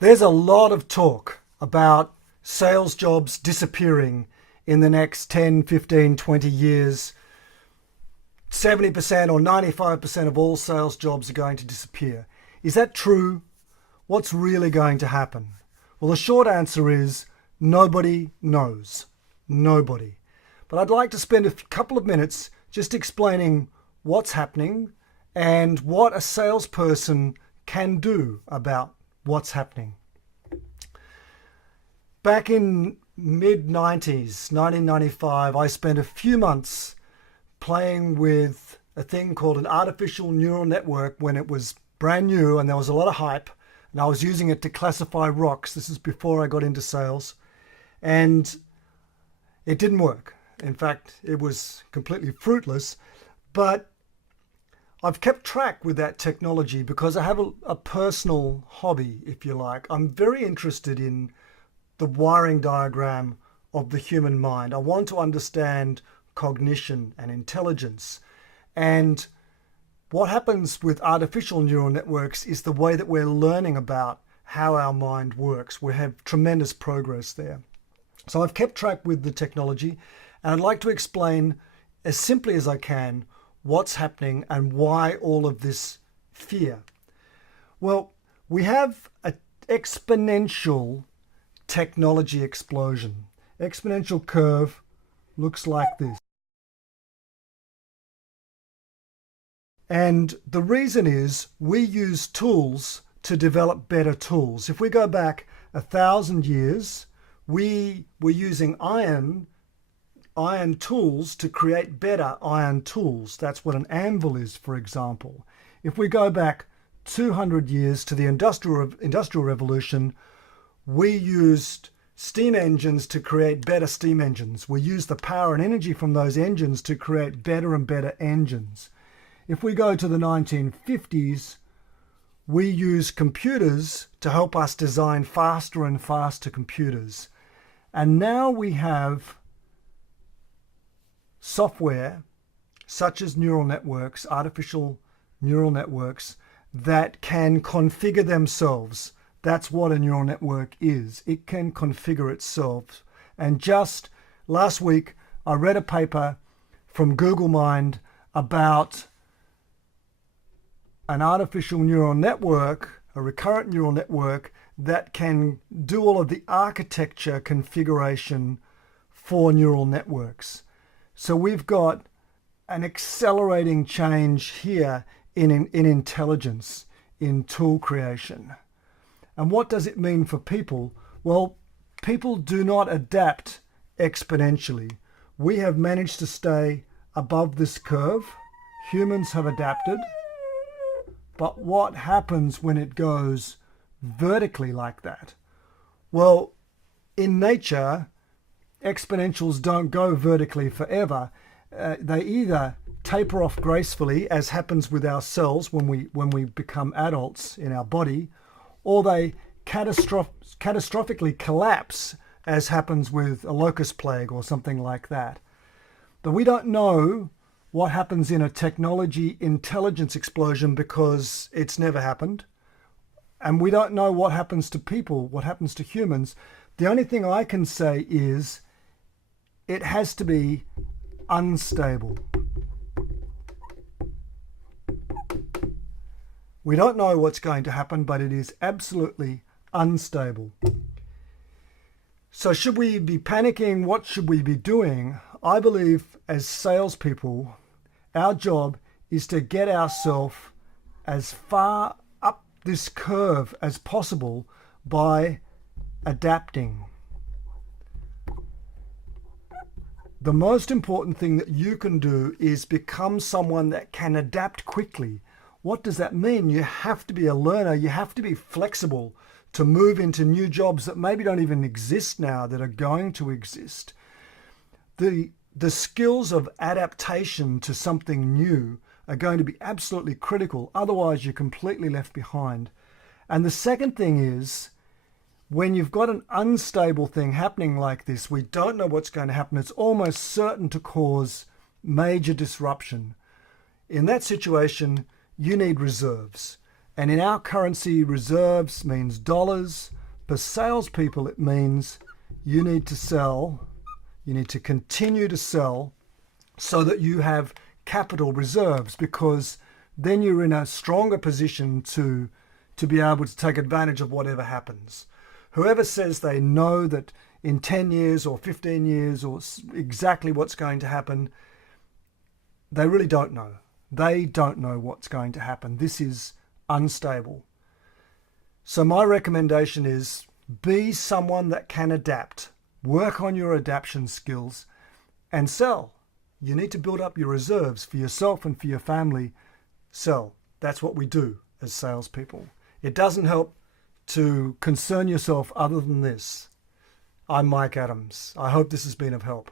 There's a lot of talk about sales jobs disappearing in the next 10, 15, 20 years. 70% or 95% of all sales jobs are going to disappear. Is that true? What's really going to happen? Well, the short answer is nobody knows. Nobody. But I'd like to spend a couple of minutes just explaining what's happening and what a salesperson can do about what's happening. Back in mid-90s, 1995, I spent a few months playing with a thing called an artificial neural network when it was brand new and there was a lot of hype, and I was using it to classify rocks. This is before I got into sales, and it didn't work. In fact, it was completely fruitless, but I've kept track with that technology because I have a personal hobby, if you like. I'm very interested in the wiring diagram of the human mind. I want to understand cognition and intelligence. And what happens with artificial neural networks is the way that we're learning about how our mind works. We have tremendous progress there. So I've kept track with the technology, and I'd like to explain as simply as I can what's happening and why all of this fear. Well, we have an exponential technology explosion. Exponential curve looks like this. And the reason is we use tools to develop better tools. If we go back 1,000 years, we were using iron tools to create better iron tools. That's what an anvil is, for example. If we go back 200 years to the Industrial Revolution, we used steam engines to create better steam engines. We used the power and energy from those engines to create better and better engines. If we go to the 1950s, we use computers to help us design faster and faster computers. And now we have software such as neural networks, artificial neural networks, that can configure themselves. That's what a neural network is. It can configure itself. And just last week, I read a paper from Google Mind about an artificial neural network, a recurrent neural network, that can do all of the architecture configuration for neural networks. So we've got an accelerating change here in intelligence, in tool creation. And what does it mean for people? Well, people do not adapt exponentially. We have managed to stay above this curve. Humans have adapted. But what happens when it goes vertically like that? Well, in nature, exponentials don't go vertically forever. They either taper off gracefully, as happens with our cells when we become adults in our body, or they catastrophically collapse, as happens with a locust plague or something like that. But we don't know what happens in a technology intelligence explosion because it's never happened. And we don't know what happens to people, what happens to humans. The only thing I can say is it has to be unstable. We don't know what's going to happen, but it is absolutely unstable. So should we be panicking? What should we be doing? I believe as salespeople, our job is to get ourselves as far up this curve as possible by adapting. The most important thing that you can do is become someone that can adapt quickly. What does that mean? You have to be a learner. You have to be flexible to move into new jobs that maybe don't even exist now, that are going to exist. The skills of adaptation to something new are going to be absolutely critical. Otherwise, you're completely left behind. And the second thing is, when you've got an unstable thing happening like this, we don't know what's going to happen. It's almost certain to cause major disruption. In that situation, you need reserves. And in our currency, reserves means dollars. For salespeople, it means you need to sell, you need to continue to sell so that you have capital reserves, because then you're in a stronger position to be able to take advantage of whatever happens. Whoever says they know that in 10 years or 15 years or exactly what's going to happen, they really don't know. They don't know what's going to happen. This is unstable. So my recommendation is be someone that can adapt. Work on your adaptation skills and sell. You need to build up your reserves for yourself and for your family. Sell. That's what we do as salespeople. It doesn't help to concern yourself other than this. I'm Mike Adams. I hope this has been of help.